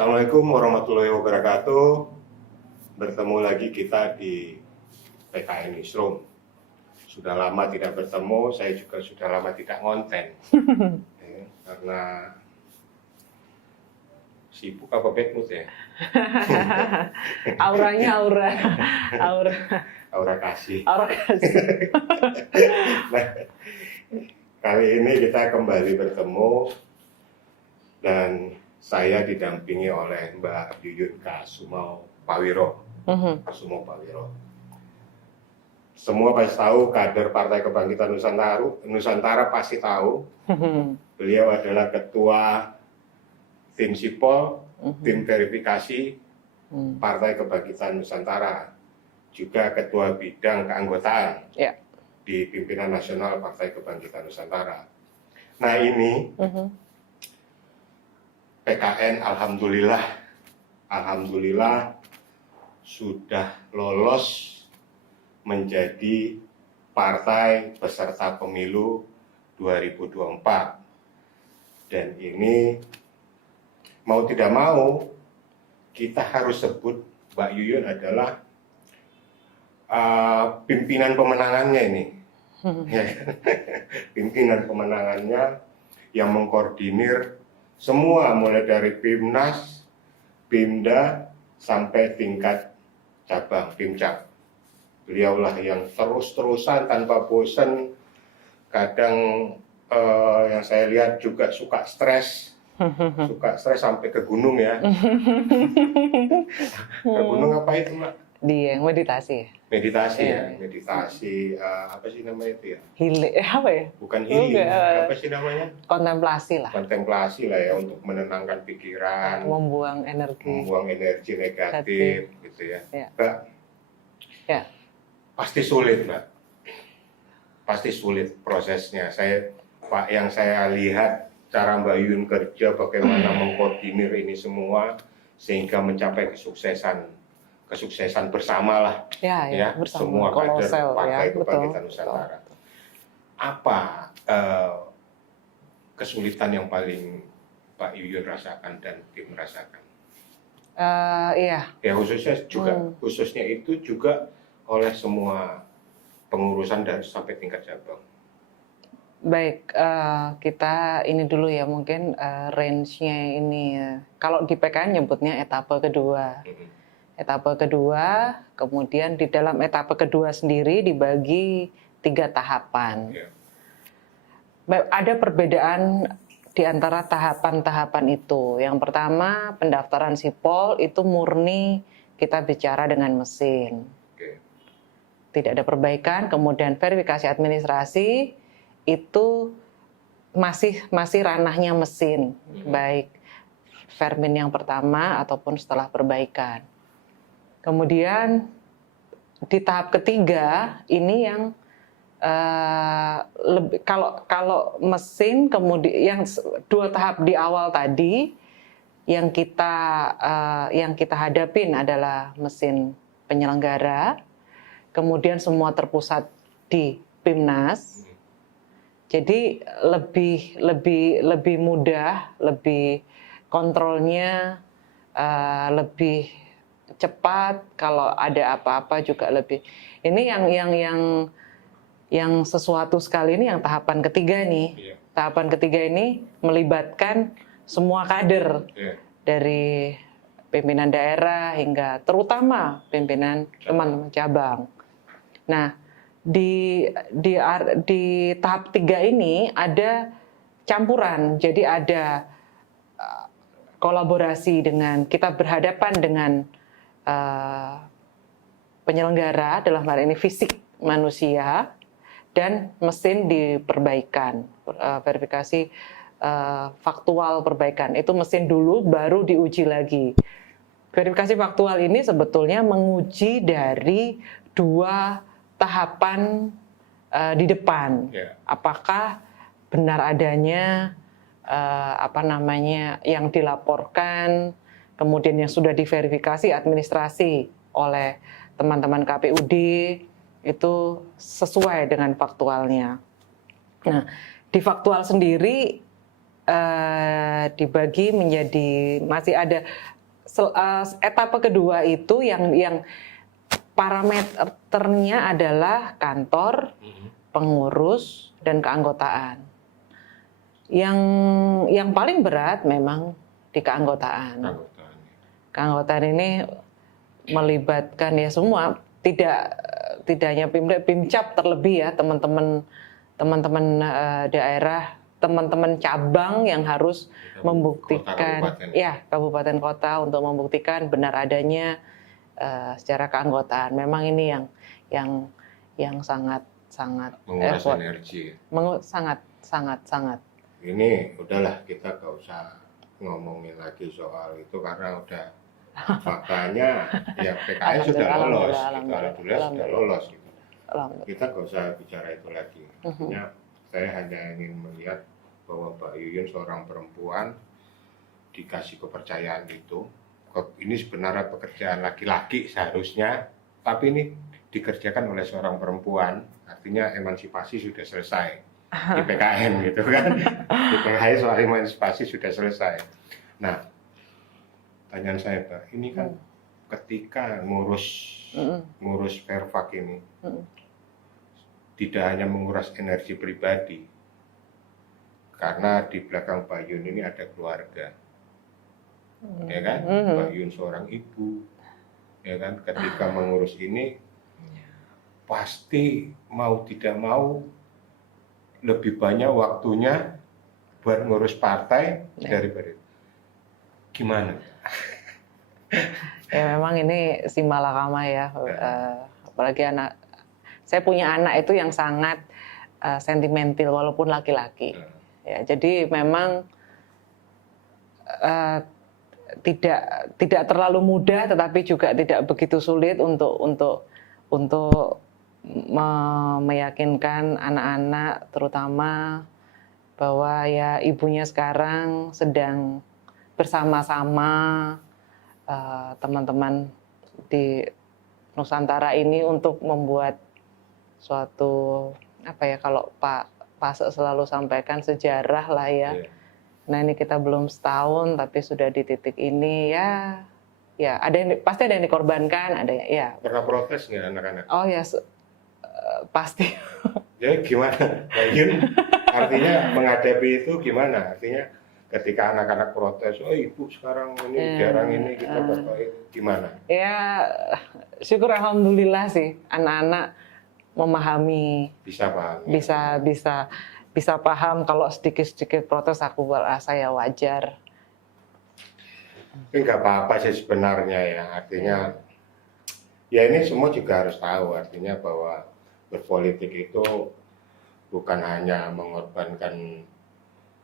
Assalamualaikum warahmatullahi wabarakatuh. Bertemu lagi kita di PKN Newsroom. Sudah lama tidak bertemu, saya juga sudah lama tidak ngonten. Karena sibuk apa bad mood ya? Aura Kasih. Nah, kali ini kita kembali bertemu dan saya didampingi oleh Mbak Yuyun Kasumo Pawiro. Semua pasti tahu, kader Partai Kebangkitan Nusantara pasti tahu. Beliau adalah ketua tim Sipol, tim verifikasi Partai Kebangkitan Nusantara, juga ketua bidang keanggotaan di pimpinan nasional Partai Kebangkitan Nusantara. Nah ini PKN alhamdulillah sudah lolos menjadi partai peserta pemilu 2024. Dan ini mau tidak mau kita harus sebut Mbak Yuyun adalah pimpinan pemenangannya ini. Pimpinan pemenangannya yang mengkoordinir semua mulai dari Pimnas, Pimda sampai tingkat cabang Pimcap. Beliaulah yang terus-terusan tanpa bosan, kadang yang saya lihat juga suka stres sampai ke gunung ya. Ke gunung apa itu, Mbak? Di meditasi. Meditasi apa sih namanya itu ya? Apa ya? Bukan healing, apa sih namanya? Kontemplasi lah ya, untuk menenangkan pikiran, membuang energi negatif gitu ya. Mbak, ya. Pasti sulit, Mbak. Pasti sulit prosesnya. Yang saya lihat cara Mbak Yuyun kerja, bagaimana mengkoordinir ini semua sehingga mencapai kesuksesan bersama lah, bersama. Semua kader Partai Kebangkitan Nusantara. Apa kesulitan yang paling Pak Yuyun rasakan dan tim rasakan? Ya khususnya itu juga oleh semua pengurusan dan sampai tingkat cabang. Baik, kita ini dulu ya, mungkin range-nya ini, kalau di PKN nyebutnya etape kedua. Etape kedua, kemudian di dalam etape kedua sendiri dibagi 3 tahapan. Ada perbedaan di antara tahapan-tahapan itu. Yang pertama, pendaftaran Sipol itu murni kita bicara dengan mesin. Tidak ada perbaikan. Kemudian verifikasi administrasi itu masih ranahnya mesin, baik Vermin yang pertama ataupun setelah perbaikan. Kemudian di tahap ketiga ini yang kalau mesin, kemudian yang 2 tahap di awal tadi yang kita hadapin adalah mesin penyelenggara, kemudian semua terpusat di Pimnas. Jadi lebih mudah, lebih kontrolnya lebih cepat, kalau ada apa-apa juga lebih. Ini yang sesuatu sekali ini yang tahapan ketiga nih. Tahapan ketiga ini melibatkan semua kader dari pimpinan daerah hingga terutama pimpinan teman-teman cabang. Nah, di tahap 3 ini ada campuran, jadi ada kolaborasi dengan, kita berhadapan dengan penyelenggara, dalam hal ini fisik manusia, dan mesin diperbaikan, verifikasi faktual perbaikan, itu mesin dulu baru diuji lagi. Verifikasi faktual ini sebetulnya menguji dari 2 tahapan di depan, apakah benar adanya yang dilaporkan, kemudian yang sudah diverifikasi administrasi oleh teman-teman KPUD itu sesuai dengan faktualnya. Nah, di faktual sendiri dibagi menjadi masih ada etapa kedua itu yang parameternya adalah kantor, pengurus, dan keanggotaan. Yang paling berat memang di keanggotaan. Keanggotaan ini melibatkan ya semua, tidak hanya Pimcap terlebih ya, teman-teman daerah, teman-teman cabang yang harus membuktikan kabupaten kota untuk membuktikan benar adanya secara keanggotaan. Memang ini yang sangat menguras energi. Sangat. Ini udahlah, kita gak usah ngomongin lagi soal itu karena udah faktanya ya PKS sudah lolos, alhamdulillah sudah lolos gitu. Kita gak usah bicara itu lagi. Artinya saya hanya ingin melihat bahwa Mbak Yuyun seorang perempuan dikasih kepercayaan itu. Ini sebenarnya pekerjaan laki-laki seharusnya, tapi ini dikerjakan oleh seorang perempuan. Artinya emansipasi sudah selesai di PKN gitu kan. Di PKN soal emansipasi sudah selesai. Nah, pertanyaan saya Pak, ini kan ketika ngurus Perfak ini tidak hanya menguras energi pribadi, karena di belakang Mbak Yun ini ada keluarga, ya kan? Mbak Yun seorang ibu, ya kan? Ketika mengurus ini pasti mau tidak mau lebih banyak waktunya buat ngurus partai daripada gimana? Ya memang ini si malakama ya, apalagi saya punya anak itu yang sangat sentimental walaupun laki-laki. Ya, jadi memang tidak terlalu mudah, tetapi juga tidak begitu sulit untuk meyakinkan anak-anak terutama bahwa ya ibunya sekarang sedang bersama-sama teman-teman di Nusantara ini untuk membuat suatu kalau Pak selalu sampaikan sejarah lah ya. Nah ini kita belum setahun tapi sudah di titik ini ya pasti ada yang dikorbankan, ada ya. Pernah protes nggak anak-anak? Oh ya pasti. Jadi gimana, Mbak Yun? Artinya menghadapi itu gimana? Artinya ketika anak-anak protes, oh ibu sekarang ini jarang ini kita berkait, gimana? Ya syukur alhamdulillah sih anak-anak memahami, bisa paham kalau sedikit protes aku rasa ya wajar. Tapi nggak apa-apa sih sebenarnya ya, artinya ya ini semua juga harus tahu artinya bahwa berpolitik itu bukan hanya mengorbankan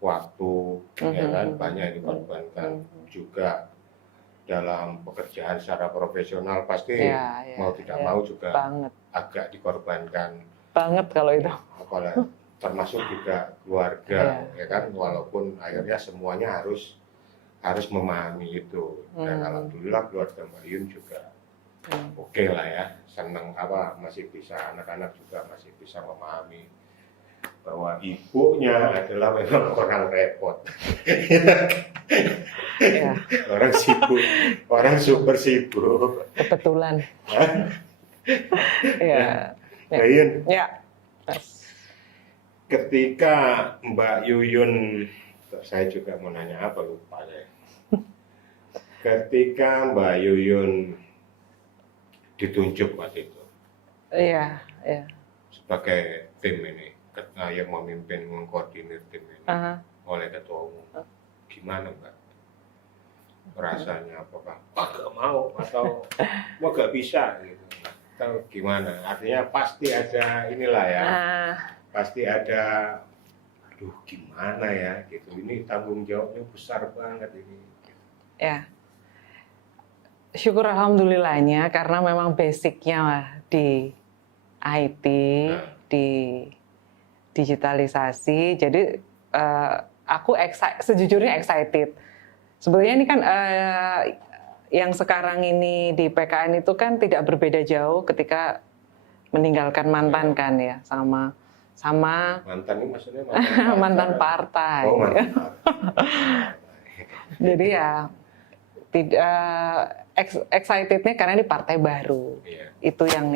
waktu, ya kan, banyak yang dikorbankan juga dalam pekerjaan secara profesional pasti mau tidak mau juga agak dikorbankan banget kalau itu. Apalagi termasuk juga keluarga, ya kan, walaupun akhirnya semuanya harus memahami itu dan alhamdulillah keluarga Mbak Yun juga oke lah ya, senang masih bisa, anak-anak juga masih bisa memahami bahwa ibunya adalah memang orang repot. Orang super sibuk. Kebetulan. Mbak Yun. Ya. Ketika Mbak Yuyun, saya juga mau nanya apa lupa ya. Ketika Mbak Yuyun ditunjuk waktu itu. Iya. Sebagai tim ini, yang memimpin mengkoordinir tim ini oleh ketua umum, gimana Mbak? Rasanya apakah gak mau atau gak bisa gitu? Atau gimana? Artinya pasti ada inilah ya, pasti ada, aduh gimana ya gitu. Ini tanggung jawabnya besar banget ini. Ya. Syukur alhamdulillahnya karena memang basicnya di IT, di digitalisasi, jadi aku sejujurnya excited. Sebenarnya ini kan yang sekarang ini di PKN itu kan tidak berbeda jauh ketika meninggalkan mantan kan ya, sama Mantan ini maksudnya mantan partai. Oh, mantan partai. Jadi ya tidak excitednya karena di partai baru. Iya. Itu yang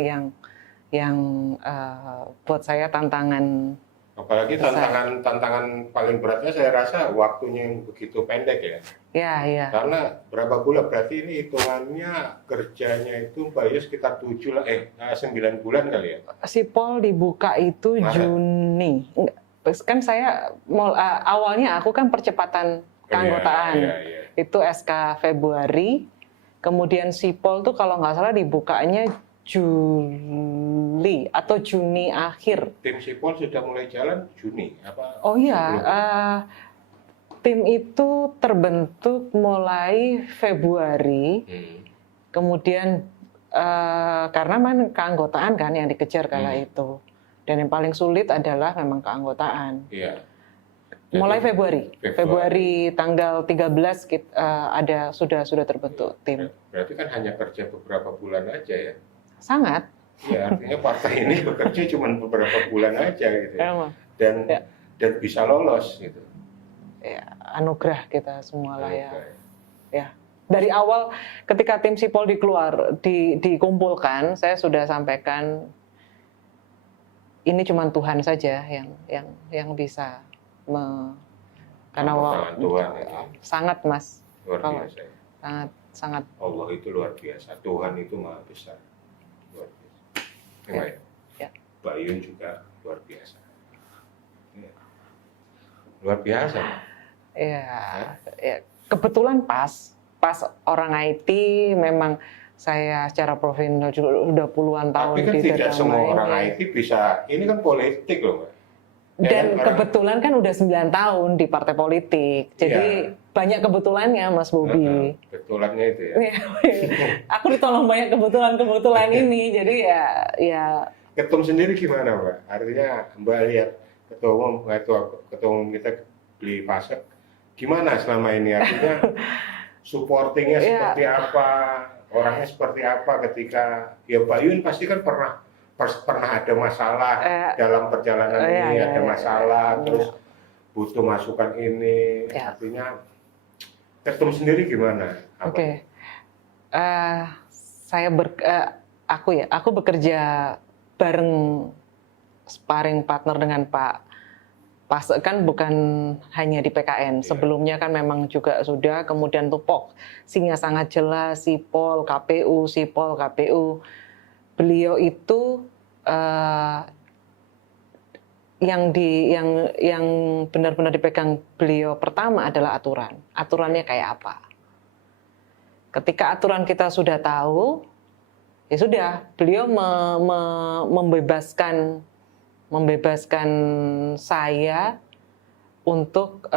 buat saya tantangan. Apalagi tantangan paling beratnya saya rasa waktunya yang begitu pendek ya. Ya. Karena berapa bulan, berarti ini hitungannya kerjanya itu Mbak Yu sekitar 9 bulan kali ya? Sipol dibuka itu Maret. Juni. Kan saya awalnya aku kan percepatan keanggotaan. Iya. Itu SK Februari. Kemudian Sipol tuh kalau nggak salah dibukanya Juli atau Juni akhir. Tim Sipol sudah mulai jalan Juni apa? Oh iya, tim itu terbentuk mulai Februari, kemudian karena keanggotaan kan yang dikejar kala itu, dan yang paling sulit adalah memang keanggotaan. Iya. Mulai Februari tanggal 13 ada sudah terbentuk tim. Berarti kan hanya kerja beberapa bulan aja ya? Sangat. Ya artinya partai ini bekerja cuma beberapa bulan aja gitu. Dan bisa lolos gitu. Ya, anugerah kita semua lah ya. Dari awal ketika tim Sipol dikumpulkan, saya sudah sampaikan ini cuma Tuhan saja yang bisa karena Tuhan sangat Mas. Luar biasa. Sangat. Allah itu luar biasa. Tuhan itu maha besar. Luar biasa. Ya. Mbak Yun juga luar biasa. Ya. Luar biasa. Ya. Kebetulan pas orang IT memang saya secara profesional juga udah puluhan tahun. Tapi kan tidak semua orang IT bisa. Ini kan politik loh, Mbak. Dan kebetulan kan udah 9 tahun di partai politik, jadi banyak kebetulannya Mas Bobi. Kebetulannya itu ya. Aku ditolong banyak kebetulan ini, jadi ya. Ketum sendiri gimana Mbak? Artinya Mbak lihat ketua umum kita beli pasek, gimana selama ini? Artinya supportingnya seperti apa, orangnya seperti apa ketika ya Mbak Yun pasti kan pernah ada masalah dalam perjalanan ini, ada masalah, terus butuh masukan ini, artinya ketum sendiri gimana? Oke. Aku bekerja bareng sparring partner dengan Pak Pasek kan bukan hanya di PKN, sebelumnya kan memang juga sudah, kemudian Tupok sinya sangat jelas, Sipol, KPU. Beliau itu yang benar-benar dipegang beliau pertama adalah aturan. Aturannya kayak apa? Ketika aturan kita sudah tahu, ya sudah, beliau membebaskan saya untuk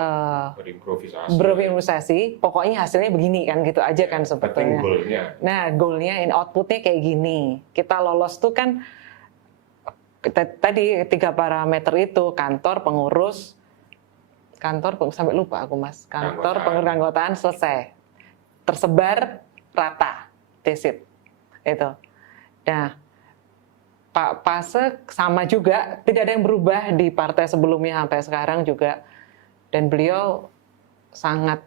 berimprovisasi. Pokoknya hasilnya begini kan, gitu aja kan sebetulnya. Nah, goalnya, outputnya kayak gini. Kita lolos tuh kan tadi 3 parameter itu, kantor, pengurus, sampai lupa aku Mas. Kantor, pengurus, keanggotaan selesai, tersebar rata, desit itu. Nah, Pak Pasek sama juga, tidak ada yang berubah di partai sebelumnya sampai sekarang juga. Dan beliau sangat,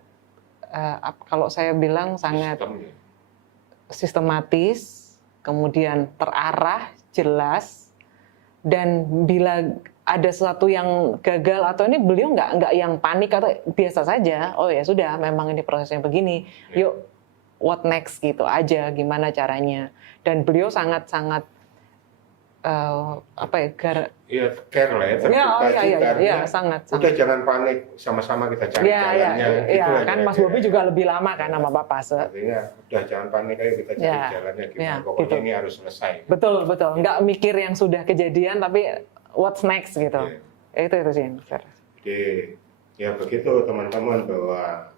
kalau saya bilang sangat sistematis, kemudian terarah, jelas, dan bila ada sesuatu yang gagal atau ini, beliau nggak yang panik atau biasa saja. Oh ya sudah, memang ini prosesnya begini. Yuk, what next gitu aja, gimana caranya. Dan beliau sangat care lah ya, terbuka juga. Sangat. Udah jangan panik, sama-sama kita cari jalannya. Gitu kan Mas Bobi juga lebih lama kan sama Pak Pasek. Artinya udah jangan panik, ayo kita cari jalannya gimana. Pokoknya gitu. Ini harus selesai. Betul. Nggak mikir yang sudah kejadian, tapi what's next gitu. Itu sih. Jadi ya begitu teman-teman, bahwa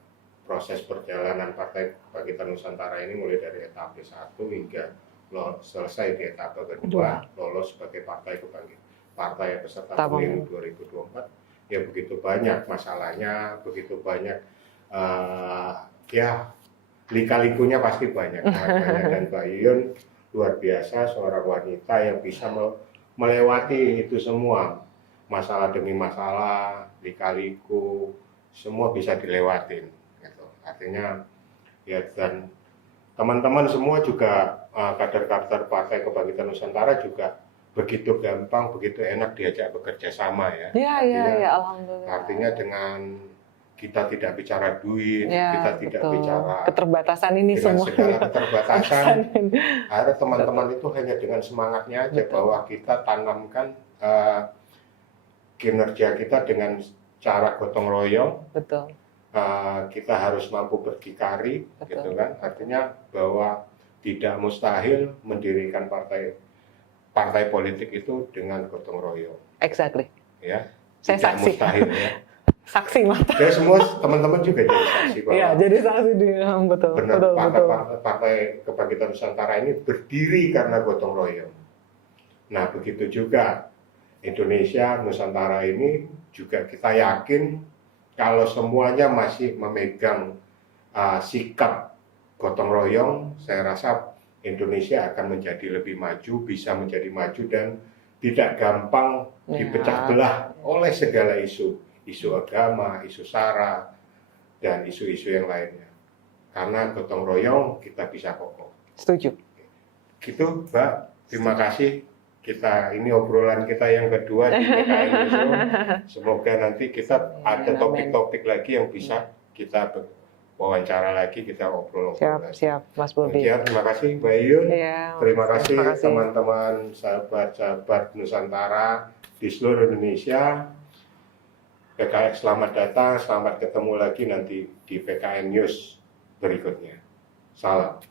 proses perjalanan Partai Kebangkitan Nusantara ini mulai dari etape 1 hingga selesai di etape kedua, lolos sebagai partai peserta pemilu 2024. Ya begitu banyak masalahnya, begitu banyak lika-likunya pasti banyak. Dan Mbak Yun luar biasa, seorang wanita yang bisa melewati itu semua. masalah demi masalah, lika-liku, semua bisa dilewatin. Gitu. Artinya ya, dan teman-teman semua juga kader-kader Partai Kebangkitan Nusantara juga begitu gampang, begitu enak diajak bekerja sama ya. Iya, alhamdulillah. Artinya dengan kita tidak bicara duit, Ya, kita tidak betul. bicara Keterbatasan ini dengan semua. segala keterbatasan. Ada teman-teman itu hanya dengan semangatnya aja, Betul. bahwa kita tanamkan kinerja kita dengan cara gotong royong. Betul. Kita harus mampu berdikari, Betul. gitu kan? Artinya bahwa tidak mustahil mendirikan partai politik itu dengan gotong royong. Exactly. Ya, Saya tidak saksi. mustahil ya. Saksi mata. Ya, semua teman-teman juga jadi saksi bahwa Iya, jadi saksi di betul. benar, betul. Partai Kebangkitan Nusantara ini berdiri karena gotong royong. Nah, begitu juga Indonesia, Nusantara ini juga kita yakin kalau semuanya masih memegang sikap gotong royong, saya rasa Indonesia akan menjadi lebih maju, bisa menjadi maju dan tidak gampang dipecah belah oleh segala isu agama, isu SARA, dan isu-isu yang lainnya. Karena gotong royong kita bisa kokoh. Setuju. Gitu, Mbak. Terima kasih. Ini obrolan kita yang kedua di PKN Newsroom. Semoga nanti kita ada topik-topik lagi yang bisa kita wawancara lagi, kita obrol. Siap, Mas Bobi. Terima kasih, Mbak Yun. Ya, terima kasih teman-teman, sahabat-sahabat Nusantara di seluruh Indonesia. PKN, selamat datang, selamat ketemu lagi nanti di PKN News berikutnya. Salam.